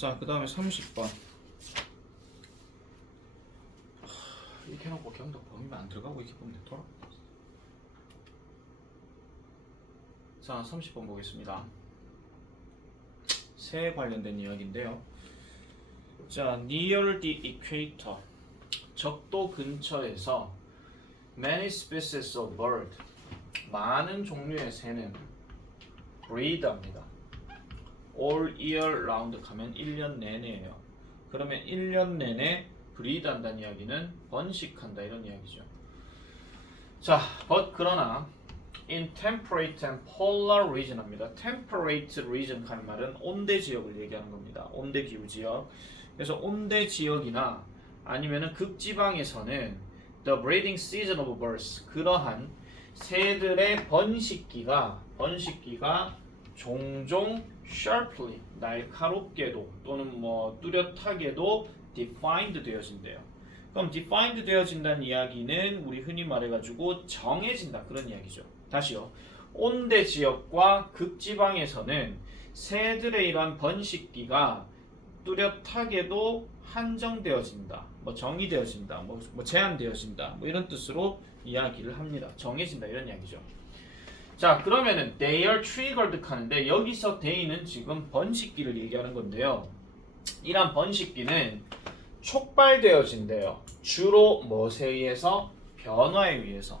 자, 그 다음에 30번. 이렇게 해놓고 경도 범위만 안 들어가고 이렇게 보면 되더라. 자, 30번 보겠습니다. 새 관련된 이야기인데요. 자, near the equator, 적도 근처에서 many species of bird, 많은 종류의 새는 breed합니다. all year round 하면 1년 내내예요. 그러면 1년 내내 breed한다는 이야기는 번식한다 이런 이야기죠. 자, but 그러나 in temperate and polar region 합니다. temperate region 하는 말은 온대 지역을 얘기하는 겁니다. 온대 기후 지역. 그래서 온대 지역이나 아니면은 극지방에서는 the breeding season of birds, 그러한 새들의 번식기가 종종 sharply, 날카롭게도 또는 뭐 뚜렷하게도 defined 되어진대요. 그럼 defined 되어진다는 이야기는 우리 흔히 말해가지고 정해진다 그런 이야기죠. 다시요. 온대 지역과 극지방에서는 새들의 이러한 번식기가 뚜렷하게도 한정되어진다, 뭐 정의되어진다, 뭐 제한되어진다, 뭐 이런 뜻으로 이야기를 합니다. 정해진다 이런 이야기죠. 자, 그러면은 they are triggered 하는데 여기서 they는 지금 번식기를 얘기하는 건데요. 이란 번식기는 촉발되어진대요. 주로 무엇에 의해서? 변화에 의해서.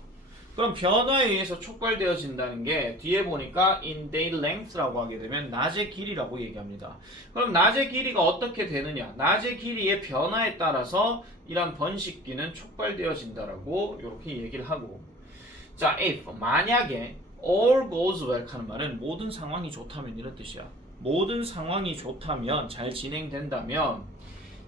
그럼 변화에 의해서 촉발되어진다는 게 뒤에 보니까 in day length라고 하게 되면 낮의 길이라고 얘기합니다. 그럼 낮의 길이가 어떻게 되느냐? 낮의 길이의 변화에 따라서 이란 번식기는 촉발되어진다라고 이렇게 얘기를 하고, 자, if 만약에 all goes well 하는 말은 모든 상황이 좋다면 이런 뜻이야. 모든 상황이 좋다면, 잘 진행된다면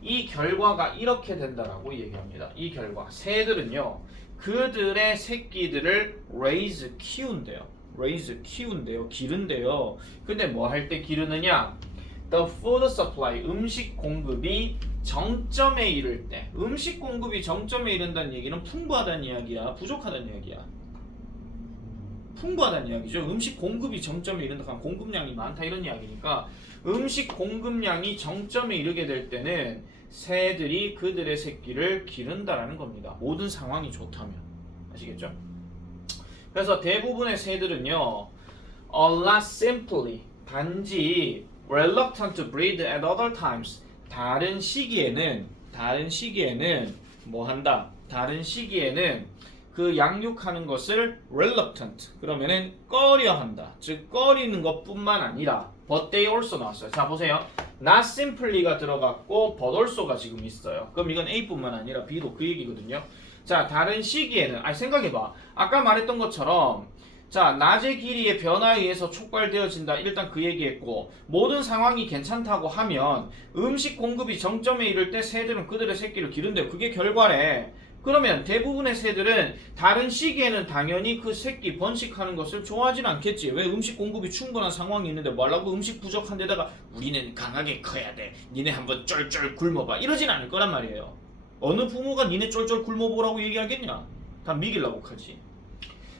이 결과가 이렇게 된다라고 얘기합니다. 이 결과, 새들은요 그들의 새끼들을 raise, 키운대요. 기른대요. 근데 뭐 할 때 기르느냐? The food supply, 음식 공급이 정점에 이를 때. 음식 공급이 정점에 이른다는 얘기는 풍부하다는 이야기야, 부족하다는 이야기야? 풍부하다는 이야기죠. 음식 공급이 정점에 이른다 하면 공급량이 많다 이런 이야기니까 음식 공급량이 정점에 이르게 될 때는 새들이 그들의 새끼를 기른다라는 겁니다. 모든 상황이 좋다면. 아시겠죠? 그래서 대부분의 새들은요 a lot simply, 단지 reluctant to breed at other times, 다른 시기에는 뭐 한다? 다른 시기에는 그 양육하는 것을 reluctant, 그러면은 꺼려한다. 즉 꺼리는 것뿐만 아니라 but they also 나왔어요. 자, 보세요. not simply가 들어갔고 but also가 지금 있어요. 그럼 이건 A뿐만 아니라 B도 그 얘기거든요. 자, 다른 시기에는, 생각해봐. 아까 말했던 것처럼, 자, 낮의 길이의 변화에 의해서 촉발되어진다. 일단 그 얘기했고, 모든 상황이 괜찮다고 하면 음식 공급이 정점에 이를 때 새들은 그들의 새끼를 기른대요. 그게 결과래. 그러면 대부분의 새들은 다른 시기에는 당연히 그 새끼 번식하는 것을 좋아하진 않겠지. 왜? 음식 공급이 충분한 상황이 있는데 뭐라고? 음식 부족한 데다가 우리는 강하게 커야 돼, 니네 한번 쫄쫄 굶어봐, 이러진 않을 거란 말이에요. 어느 부모가 니네 쫄쫄 굶어보라고 얘기하겠냐? 다 미길라고 하지.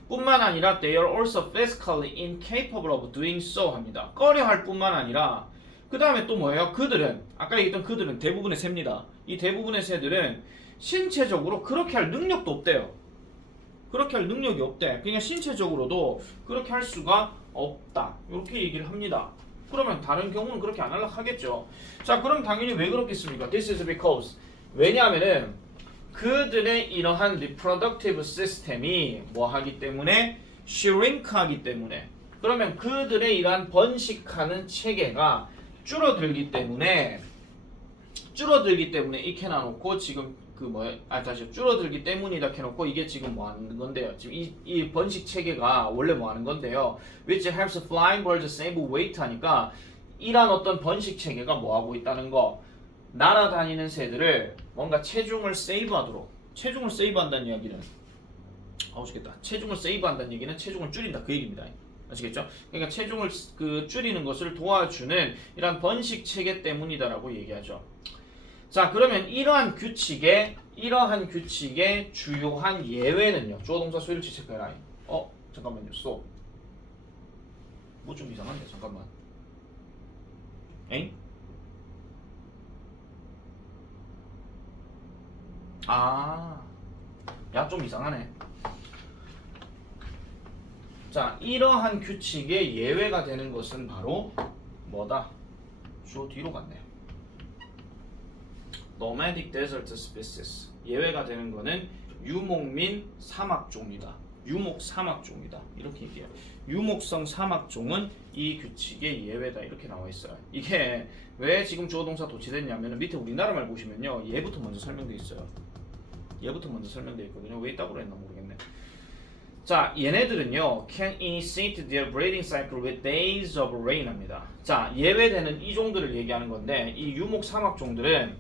뿐만 아니라 they are also physically incapable of doing so 합니다. 꺼려할 뿐만 아니라 그 다음에 또 뭐예요? 그들은, 아까 얘기했던 그들은 대부분의 새입니다. 이 대부분의 새들은 신체적으로 그렇게 할 능력도 없대요. 그렇게 할 능력이 없대. 그냥 신체적으로도 그렇게 할 수가 없다, 이렇게 얘기를 합니다. 그러면 다른 경우는 그렇게 안 하려고 하겠죠. 자, 그럼 당연히 왜 그렇겠습니까? This is because, 왜냐하면은 그들의 이러한 reproductive system이 뭐 하기 때문에? shrink 하기 때문에. 그러면 그들의 이러한 번식하는 체계가 줄어들기 때문에 이렇게 놔놓고 지금 줄어들기 때문이다 해놓고 이게 지금 뭐 하는 건데요? 지금 이 번식 체계가 원래 뭐 하는 건데요? Which helps flying birds save weight 하니까 이란 어떤 번식 체계가 뭐 하고 있다는 거? 날아다니는 새들을 뭔가 체중을 세이브하도록, 체중을 세이브한다는 이야기는 죽겠다. 체중을 세이브한다는 얘기는 체중을 줄인다 그 얘기입니다. 아시겠죠? 그러니까 체중을 줄이는 것을 도와주는 이런 번식 체계 때문이다라고 얘기하죠. 자, 그러면 이러한 규칙의 주요한 예외는요. 주어 동사 수일치 체크해라. 잠깐만요. 뭐 좀 이상한데, 잠깐만. 에잉? 야, 좀 이상하네. 자, 이러한 규칙의 예외가 되는 것은 바로 뭐다? 주어 뒤로 갔네. Nomadic desert species. 예외가 되는 거는 유목민 사막종이다. 유목 사막종이다. 이렇게 얘기해요. 유목성 사막종은 이 규칙의 예외다. 이렇게 나와 있어요. 이게 왜 지금 주어 동사 도치됐냐면 밑에 우리나라 말 보시면요. 얘부터 먼저 설명되어 있어요. 얘부터 먼저 설명되어 있거든요. 왜 있다고 그랬나 모르겠네. 자, 얘네들은요 can initiate their breeding cycle with days of rain 합니다. 자, 예외되는 이 종들을 얘기하는 건데 이 유목 사막종들은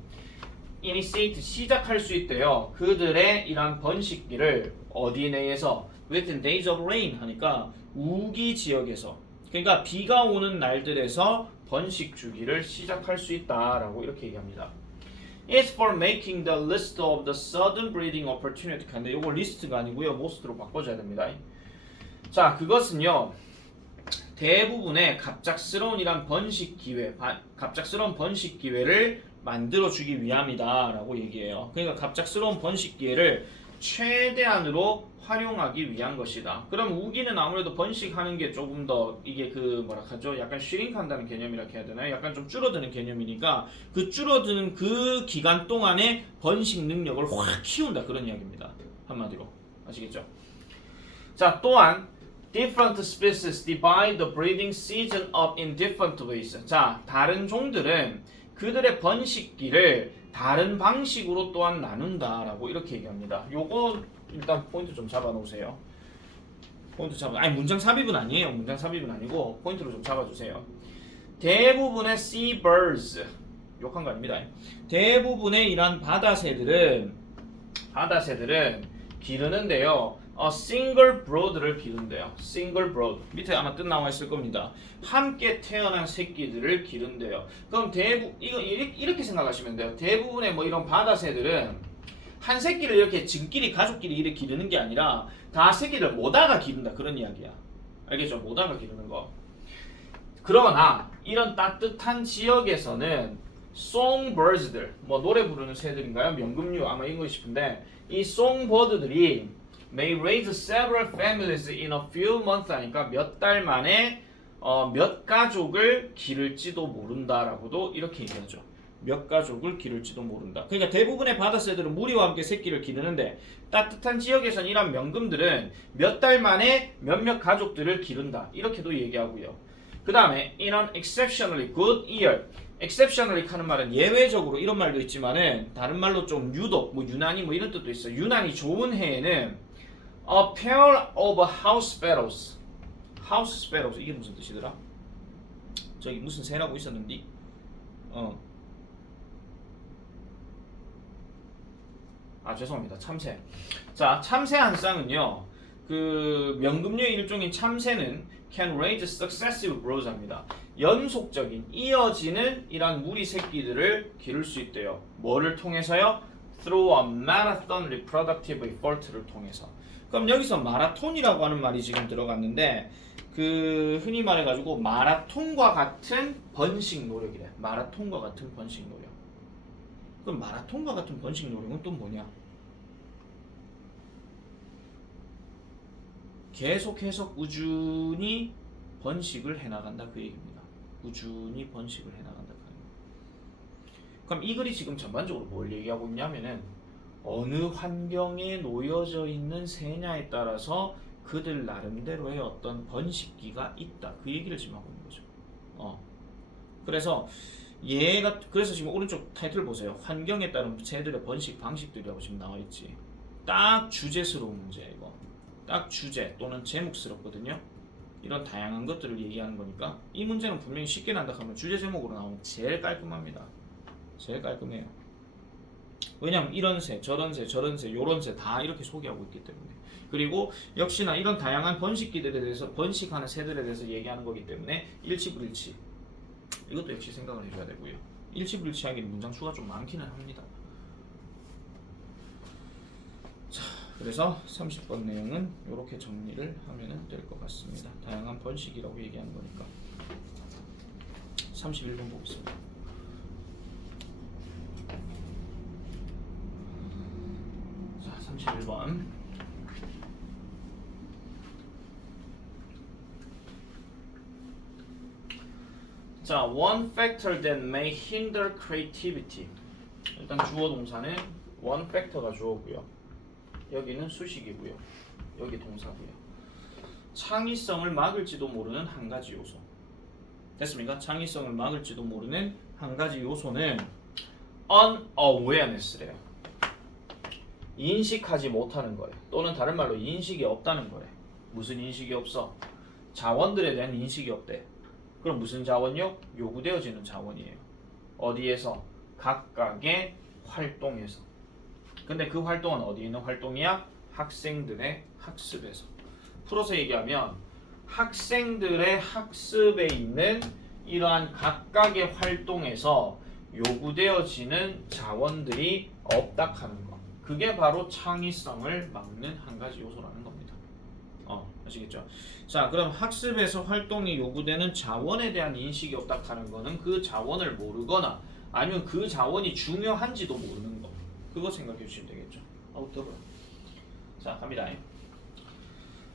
initiate 시작할 수 있대요. 그들의 이런 번식기를 어디 내에서 within days of rain 하니까 우기 지역에서, 그러니까 비가 오는 날들에서 번식 주기를 시작할 수 있다라고 이렇게 얘기합니다. It's for making the list of the sudden breeding opportunity. 근데 이거 리스트가 아니고요. most로 바꿔줘야 됩니다. 자, 그것은요. 대부분의 갑작스러운 이란 번식 기회, 갑작스러운 번식 기회를 만들어주기 위함이다라고 얘기해요. 그러니까 갑작스러운 번식 기회를 최대한으로 활용하기 위한 것이다. 그럼 우기는 아무래도 번식하는 게 조금 더 이게 그 뭐라 하죠? 약간 슈링크한다는 개념이라 해야 되나요? 약간 좀 줄어드는 개념이니까 그 줄어드는 그 기간 동안에 번식 능력을 확 키운다 그런 이야기입니다. 한마디로 아시겠죠? 자, 또한 different species divide the breeding season up in different ways. 자, 다른 종들은 그들의 번식기를 다른 방식으로 또한 나눈다라고 이렇게 얘기합니다. 요거 일단 포인트 좀 잡아 놓으세요. 포인트 잡아. 아니 문장 삽입은 아니에요. 문장 삽입은 아니고 포인트로 좀 잡아 주세요. 대부분의 seabirds 욕한 거 아닙니다. 대부분의 이런 바다새들은 기르는데요. single brood를 기른대요. single brood. 밑에 아마 뜻 나와 있을 겁니다. 함께 태어난 새끼들을 기른대요. 그럼 이거 이렇게 생각하시면 돼요. 대부분의 뭐 이런 바다새들은 한 새끼를 이렇게 지들끼리 가족끼리 이렇게 기르는 게 아니라 다 새끼를 모다가 기른다 그런 이야기야. 알겠죠? 모다가 기르는 거. 그러나 이런 따뜻한 지역에서는 songbird들, 뭐 노래 부르는 새들인가요? 명금류 아마 이거 싶은데 이 songbird들이 may raise several families in a few months 하니까 몇 달 만에 몇 가족을 기를지도 모른다라고도 이렇게 얘기하죠. 몇 가족을 기를지도 모른다. 그러니까 대부분의 바다새들은 무리와 함께 새끼를 기르는데 따뜻한 지역에선 이런 명금들은 몇 달 만에 몇몇 가족들을 기른다. 이렇게도 얘기하고요. 그 다음에 in an exceptionally good year. exceptionally 하는 말은 예외적으로 이런 말도 있지만은 다른 말로 좀 유독 뭐 유난히 뭐 이런 뜻도 있어요. 유난히 좋은 해에는 a pair of house sparrows. house sparrows 이게 무슨 뜻이더라? 저기 무슨 새라고 있었는데 죄송합니다. 참새. 자, 참새 한 쌍은요. 그 명금류의 일종인 참새는 can raise successive broods합니다. 연속적인 이어지는 이런 무리 새끼들을 기를 수 있대요. 뭐를 통해서요? Through a marathon reproductive effort를 통해서. 그럼 여기서 마라톤이라고 하는 말이 지금 들어갔는데 그 흔히 말해가지고 마라톤과 같은 번식 노력이래. 마라톤과 같은 번식 노력. 그럼 마라톤과 같은 번식 노력은 또 뭐냐? 계속해서 꾸준히 번식을 해나간다 그 얘기입니다. 꾸준히 번식을 해나간다 그 얘기입니다. 그럼 이 글이 지금 전반적으로 뭘 얘기하고 있냐면은 어느 환경에 놓여져 있는 새냐에 따라서 그들 나름대로의 어떤 번식기가 있다 그 얘기를 지금 하고 있는 거죠. 그래서 지금 오른쪽 타이틀 보세요. 환경에 따른 새들의 번식 방식들이라고 지금 나와 있지. 딱 주제스러운 문제 이거. 딱 주제 또는 제목스럽거든요. 이런 다양한 것들을 얘기하는 거니까 이 문제는 분명히 쉽게 난다 하면 주제 제목으로 나오면 제일 깔끔합니다. 제일 깔끔해요. 왜냐면 이런 새, 저런 새, 저런 새, 요런 새 다 이렇게 소개하고 있기 때문에. 그리고 역시나 이런 다양한 번식기들에 대해서 번식하는 새들에 대해서 얘기하는 거기 때문에 일치불일치. 이것도 역시 생각을 해줘야 되고요. 일치불일치하기는 문장 수가 좀 많기는 합니다. 자, 그래서 30번 내용은 이렇게 정리를 하면 될 것 같습니다. 다양한 번식이라고 얘기하는 거니까. 31번 보겠습니다. 31번. 자, one factor that may hinder creativity. 일단 주어 동사는 one factor가 주어고요. 여기는 수식이고요. 여기 동사고요. 창의성을 막을지도 모르는 한 가지 요소. 됐습니까? 창의성을 막을지도 모르는 한 가지 요소는 unawareness래요. 인식하지 못하는 거예요. 또는 다른 말로 인식이 없다는 거예요. 무슨 인식이 없어? 자원들에 대한 인식이 없대. 그럼 무슨 자원요? 요구되어지는 자원이에요. 어디에서? 각각의 활동에서. 근데 그 활동은 어디 있는 활동이야? 학생들의 학습에서. 풀어서 얘기하면 학생들의 학습에 있는 이러한 각각의 활동에서 요구되어지는 자원들이 없다 하는 거. 그게 바로 창의성을 막는 한 가지 요소라는 겁니다. 아시겠죠? 자, 그럼 학습에서 활동이 요구되는 자원에 대한 인식이 없다 하는 거는 그 자원을 모르거나 아니면 그 자원이 중요한지도 모르는 거. 그거 생각해 주시면 되겠죠. 더블. 자, 갑니다.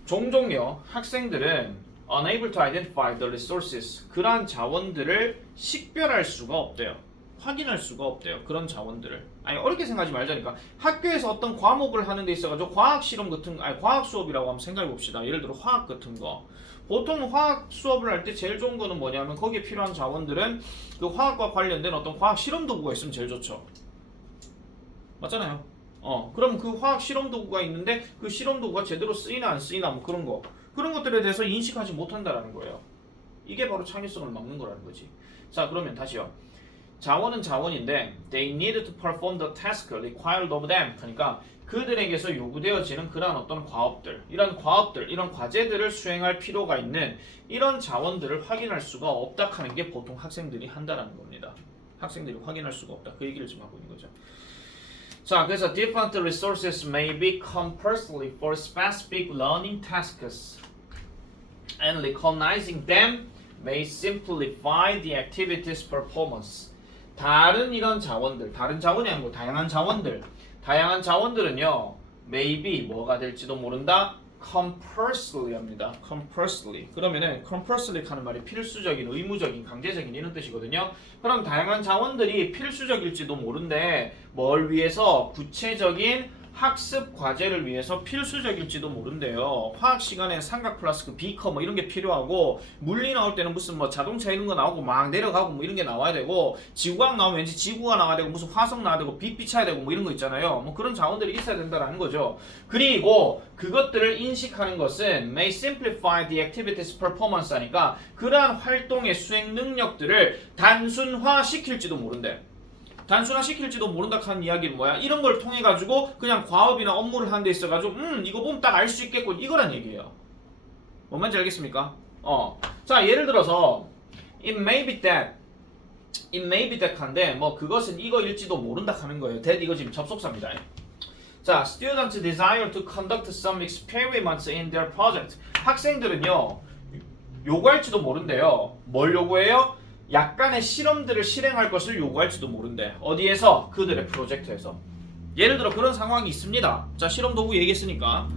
종종요 학생들은 unable to identify the resources, 그러한 자원들을 식별할 수가 없대요. 확인할 수가 없대요. 그런 자원들을. 아니, 어렵게 생각하지 말자니까. 학교에서 어떤 과목을 하는 데 있어가지고 과학 실험 같은, 과학 수업이라고 한번 생각해 봅시다. 예를 들어 화학 같은 거. 보통 화학 수업을 할 때 제일 좋은 거는 뭐냐면 거기에 필요한 자원들은 그 화학과 관련된 어떤 과학 실험 도구가 있으면 제일 좋죠. 맞잖아요. 그럼 그 화학 실험 도구가 있는데 그 실험 도구가 제대로 쓰이나 안 쓰이나 뭐 그런 거. 그런 것들에 대해서 인식하지 못한다라는 거예요. 이게 바로 창의성을 막는 거라는 거지. 자, 그러면 다시요. 자원은 자원인데 they need to perform the task required of them. 그러니까 그들에게서 요구되어지는 그러한 어떤 과업들, 이런 과업들, 이런 과제들을 수행할 필요가 있는 이런 자원들을 확인할 수가 없다 하는 게 보통 학생들이 한다라는 겁니다. 학생들이 확인할 수가 없다. 그 얘기를 지금 하고 있는 거죠. 자, 그래서 different resources may be compulsory for specific learning tasks, and recognizing them may simplify the activity's performance. 다른 이런 자원들, 다른 자원이 아니고 다양한 자원들은요, maybe 뭐가 될지도 모른다. compulsory 합니다. compulsory. 그러면은 compulsory 하는 말이 필수적인, 의무적인, 강제적인 이런 뜻이거든요. 그럼 다양한 자원들이 필수적일지도 모른데 뭘 위해서? 구체적인 학습 과제를 위해서 필수적일지도 모른대요. 화학 시간에 삼각 플라스크, 비커 뭐 이런 게 필요하고, 물리 나올 때는 무슨 뭐 자동차 이런 거 나오고 막 내려가고 뭐 이런 게 나와야 되고, 지구과학 나오면 왠지 지구가 나와야 되고, 무슨 화성 나와야 되고, 빛 비춰야 되고 뭐 이런 거 있잖아요. 뭐 그런 자원들이 있어야 된다라는 거죠. 그리고 그것들을 인식하는 것은 may simplify the activity's performance 하니까 그러한 활동의 수행 능력들을 단순화시킬지도 모른대. 단순화시킬지도 모른다 하는 이야기는 뭐야? 이런 걸 통해 가지고 그냥 과업이나 업무를 하는 데 있어 가지고 이거 보면 딱 알 수 있겠군, 이거란 얘기예요. 뭔 말인지 알겠습니까? 자, 예를 들어서 it may be that 한데 뭐 그것은 이거일지도 모른다 하는 거예요. that 이거 지금 접속사입니다. 자, students desire to conduct some experiments in their project. 학생들은요 요구할지도 모른대요. 뭘 요구해요? 약간의 실험들을 실행할 것을 요구할지도 모른대. 어디에서? 그들의 프로젝트에서. 예를 들어 그런 상황이 있습니다. 자, 실험 도구 얘기했으니까.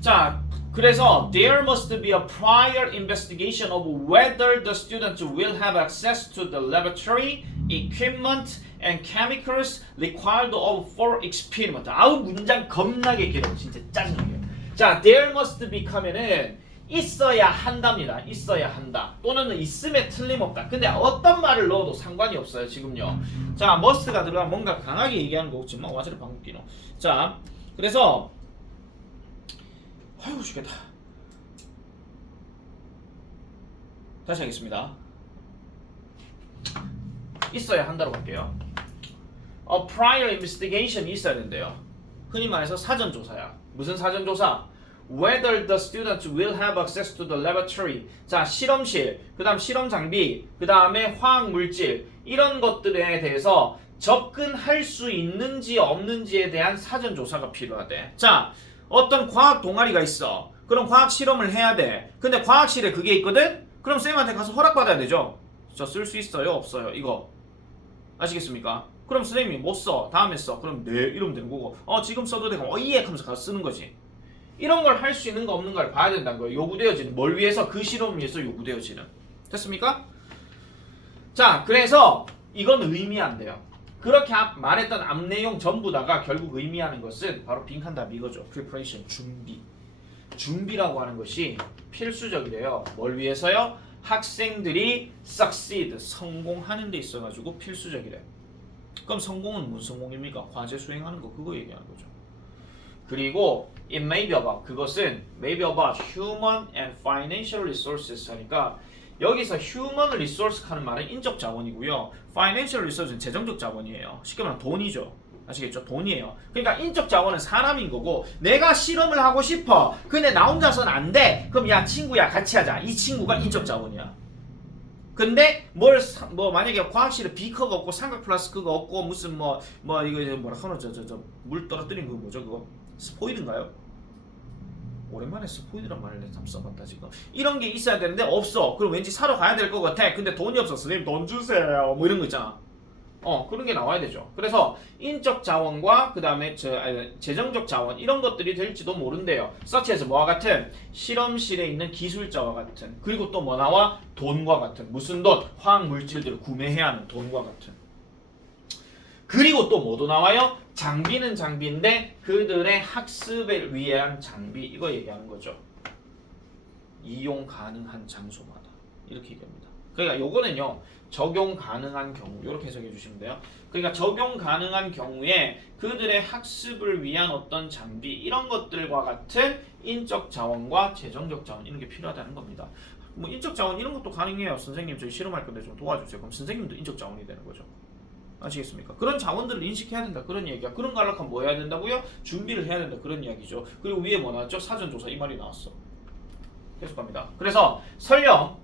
자, 그래서 there must be a prior investigation of whether the students will have access to the laboratory equipment and chemicals required for experiment. 아우, 문장 겁나게 길어. 진짜 짜증나게. 자, there must be 하면은 있어야 한답니다. 있어야 한다. 또는 있음에 틀림없다. 근데 어떤 말을 넣어도 상관이 없어요. 지금요. 자, must가 들어가면 뭔가 강하게 얘기하는 거겠지만 와저리 방귀뀌노. 자, 그래서 아이고 죽겠다. 다시 하겠습니다. 있어야 한다로 갈게요. A prior investigation이 있어야 된대요. 흔히 말해서 사전조사야. 무슨 사전조사? Whether the students will have access to the laboratory. 자, 실험실, 그 다음 실험 장비, 그 다음에 화학 물질, 이런 것들에 대해서 접근할 수 있는지 없는지에 대한 사전조사가 필요하대. 자, 어떤 과학 동아리가 있어. 그럼 과학 실험을 해야 돼. 근데 과학실에 그게 있거든? 그럼 쌤한테 가서 허락받아야 되죠. 저 쓸 수 있어요? 없어요? 이거 아시겠습니까? 그럼 선생님이 못 써. 다음에 써. 그럼 네 이러면 되는 거고 지금 써도 되고 예 하면서 가서 쓰는 거지. 이런 걸 할 수 있는 거 없는 걸 봐야 된다는 거예요. 요구되어지는 뭘 위해서? 그 실험을 위해서 요구되어지는. 됐습니까? 자, 그래서 이건 의미한대요. 그렇게 말했던 앞 내용 전부 다가 결국 의미하는 것은 바로 빈칸 답 이거죠. preparation, 준비. 준비라고 하는 것이 필수적이래요. 뭘 위해서요? 학생들이 succeed, 성공하는 데 있어가지고 필수적이래. 그럼 성공은 무슨 성공입니까? 과제 수행하는 거 그거 얘기하는 거죠. 그리고 it may be about, 그것은 may be about human and financial resources 하니까 여기서 human resource 하는 말은 인적 자원이고요. financial resource는 재정적 자원이에요. 쉽게 말하면 돈이죠. 아시겠죠? 돈이에요. 그러니까 인적 자원은 사람인 거고 내가 실험을 하고 싶어. 근데 나 혼자서는 안 돼. 그럼 야 친구야 같이 하자. 이 친구가 인적 자원이야. 근데 뭐 만약에 과학실에 비커가 없고 삼각 플라스크가 없고 무슨 이거 뭐라 하노 물 떨어뜨린 거 뭐죠 그거? 스포일인가요? 오랜만에 스포일이란 말을 한번 써봤다 지금. 이런 게 있어야 되는데 없어. 그럼 왠지 사러 가야 될 것 같아. 근데 돈이 없어. 선생님 돈 주세요. 뭐 이런 거 있잖아. 그런 게 나와야 되죠. 그래서 인적 자원과 그 다음에 재정적 자원 이런 것들이 될지도 모른대요. 서치에서 뭐와 같은 실험실에 있는 기술자와 같은 그리고 또 뭐 나와 돈과 같은 무슨 돈? 화학 물질들을 구매해야 하는 돈과 같은 그리고 또 뭐도 나와요? 장비는 장비인데 그들의 학습을 위한 장비 이거 얘기하는 거죠. 이용 가능한 장소마다 이렇게 얘기합니다. 그러니까 요거는요 적용 가능한 경우 이렇게 해석해 주시면 돼요. 그러니까 적용 가능한 경우에 그들의 학습을 위한 어떤 장비 이런 것들과 같은 인적 자원과 재정적 자원 이런 게 필요하다는 겁니다. 뭐 인적 자원 이런 것도 가능해요. 선생님 저희 실험할 건데 좀 도와주세요. 그럼 선생님도 인적 자원이 되는 거죠. 아시겠습니까? 그런 자원들을 인식해야 된다 그런 얘기야. 그런 거 하려면 뭐 해야 된다고요? 준비를 해야 된다 그런 이야기죠. 그리고 위에 뭐 나왔죠? 사전조사 이 말이 나왔어. 계속 갑니다. 그래서 설령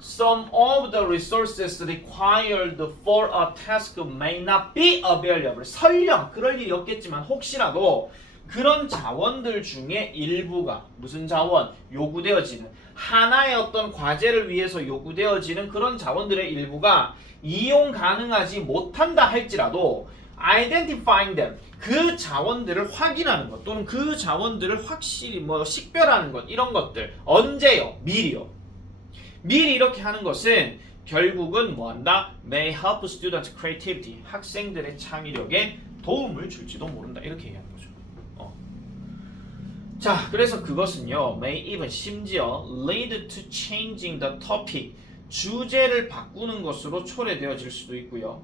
some of the resources required for a task may not be available. 설령 그럴 일이 없겠지만 혹시라도 그런 자원들 중에 일부가 무슨 자원? 요구되어지는 하나의 어떤 과제를 위해서 요구되어지는 그런 자원들의 일부가 이용 가능하지 못한다 할지라도 identifying them 그 자원들을 확인하는 것 또는 그 자원들을 확실히 식별하는 것 이런 것들 언제요? 미리요. 미리 이렇게 하는 것은 결국은 뭐한다? May help students' creativity. 학생들의 창의력에 도움을 줄지도 모른다. 이렇게 얘기하는 거죠. 자, 그래서 그것은요. May even 심지어 lead to changing the topic. 주제를 바꾸는 것으로 초래되어질 수도 있고요.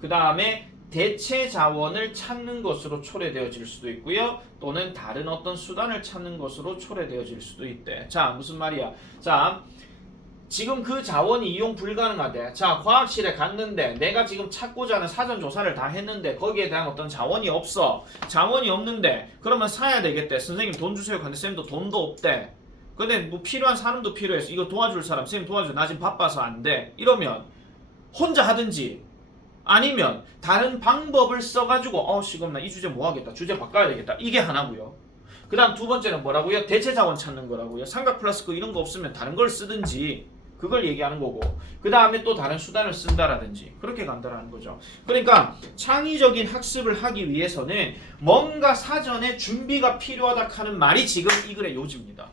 그 다음에 대체 자원을 찾는 것으로 초래되어질 수도 있고요. 또는 다른 어떤 수단을 찾는 것으로 초래되어질 수도 있대. 자, 무슨 말이야? 자, 지금 그 자원이 이용 불가능하대. 자, 과학실에 갔는데 내가 지금 찾고자 하는 사전 조사를 다 했는데 거기에 대한 어떤 자원이 없어. 자원이 없는데 그러면 사야 되겠대. 선생님 돈 주세요. 근데 쌤도 돈도 없대. 근데 뭐 필요한 사람도 필요해서 이거 도와줄 사람 쌤 도와줘. 나 지금 바빠서 안 돼. 이러면 혼자 하든지 아니면 다른 방법을 써가지고 지금 나 이 주제 뭐 하겠다. 주제 바꿔야 되겠다. 이게 하나고요. 그 다음 두 번째는 뭐라고요? 대체 자원 찾는 거라고요. 삼각 플라스크 이런 거 없으면 다른 걸 쓰든지 그걸 얘기하는 거고 그 다음에 또 다른 수단을 쓴다라든지 그렇게 간다라는 거죠. 그러니까 창의적인 학습을 하기 위해서는 뭔가 사전에 준비가 필요하다 하는 말이 지금 이 글의 요지입니다.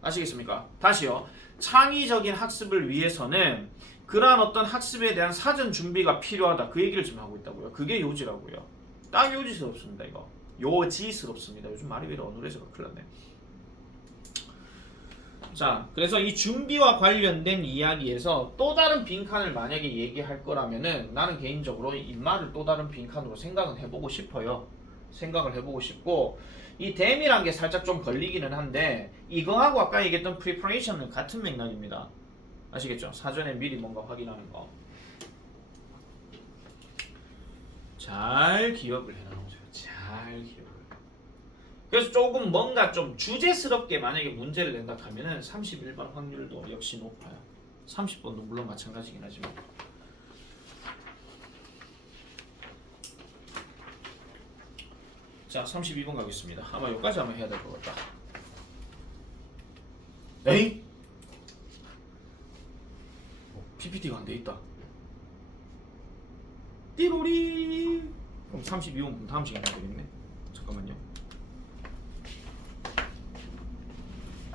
아시겠습니까? 다시요. 창의적인 학습을 위해서는 그러한 어떤 학습에 대한 사전 준비가 필요하다. 그 얘기를 지금 하고 있다고요. 그게 요지라고요. 딱 요지스럽습니다. 이거. 요지스럽습니다. 요즘 말이 왜 이렇게 어눌해서 큰일 났네. 자, 그래서 이 준비와 관련된 이야기에서 또 다른 빈칸을 만약에 얘기할 거라면은 나는 개인적으로 이 말을 또 다른 빈칸으로 생각을 해보고 싶어요. 생각을 해보고 싶고 이 댐이란 게 살짝 좀 걸리기는 한데 이거하고 아까 얘기했던 preparation은 같은 맥락입니다. 아시겠죠? 사전에 미리 뭔가 확인하는 거. 잘 기억을 해놔보세요. 잘 기억을. 그래서 조금 뭔가 좀 주제스럽게 만약에 문제를 낸다 하면은 31번 확률도 역시 높아요. 30번도 물론 마찬가지긴 하지만. 자, 32번 가겠습니다. 아마 여기까지 한번 해야 될 것 같다. 에이? PPT 관계. 돼 있다. 띠로리. 그럼 32번 다음 시간에 해야 되겠네. 잠깐만요.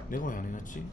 내가 왜 안 해놨지?